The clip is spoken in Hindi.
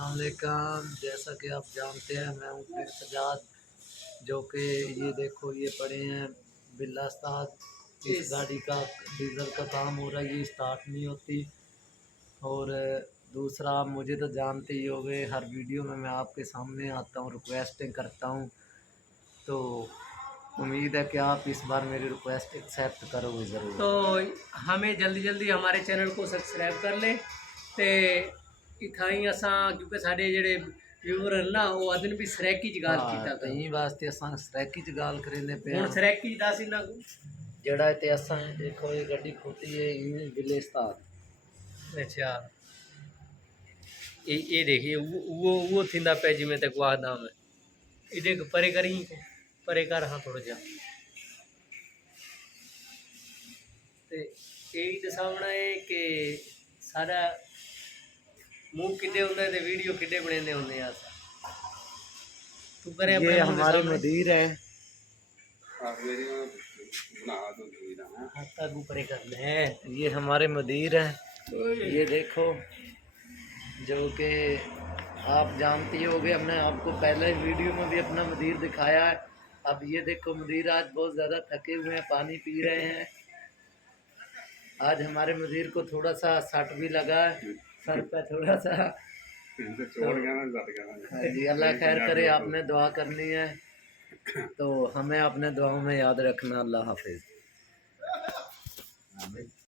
अस्सलाम वालेकुम। जैसा कि आप जानते हैं मैं हूँ फिर सजाद, जो कि ये देखो ये पड़े हैं बिल्ला उस्ताद। इस गाड़ी का डीज़ल का काम हो रहा है, ये स्टार्ट नहीं होती। और दूसरा, आप मुझे तो जानते ही हो गए, हर वीडियो में मैं आपके सामने आता हूँ, रिक्वेस्टें करता हूँ। तो उम्मीद है कि आप इस बार मेरी रिक्वेस्ट एक्सेप्ट करोगे ज़रूर। तो हमें जल्दी जल्दी हमारे चैनल को सब्सक्राइब कर ले ते इथाई असां क्योंकि साढ़े जेड़े व्यूअर हैं ना वो अदन भी सरैकी च गाल कीता तो करो। यही वास्ते असां सरैकी च गाल करेंदे पे हुण हाँ। सरैकी दस इन्हां को जड़ा इते असां देखो ये गड्डी खोती है इन्हें बिल्ले उस्ताद। अच्छा ये देखिए वो थींदा पे जिमें तक वादा में ये देख परे करी परे कर हाँ थोड़ा जा ते यही दसावना है कि सारा मूव किड्डे होंदे ते वीडियो किड्डे बनेंदे होंदे अस तू करे ये अपने मुंह दे हमारे सामने मुदीर है। हाथ आगू परे कर ले ये हमारे मुदीर हैं। ये देखो, जो कि आप जानते ही होगे, हमने आपको पहले वीडियो में भी अपना मुदीर दिखाया है। अब ये देखो मुदीर आज बहुत ज़्यादा थके हुए हैं, पानी पी रहे हैं। आज हमारे मुदीर को थोड़ा सा सट भी लगा है सर पे थोड़ा सा। तो हाँ जी, अल्लाह खैर करे। आपने दुआ करनी है तो हमें अपने दुआओं में याद रखना। अल्लाह हाफिज़।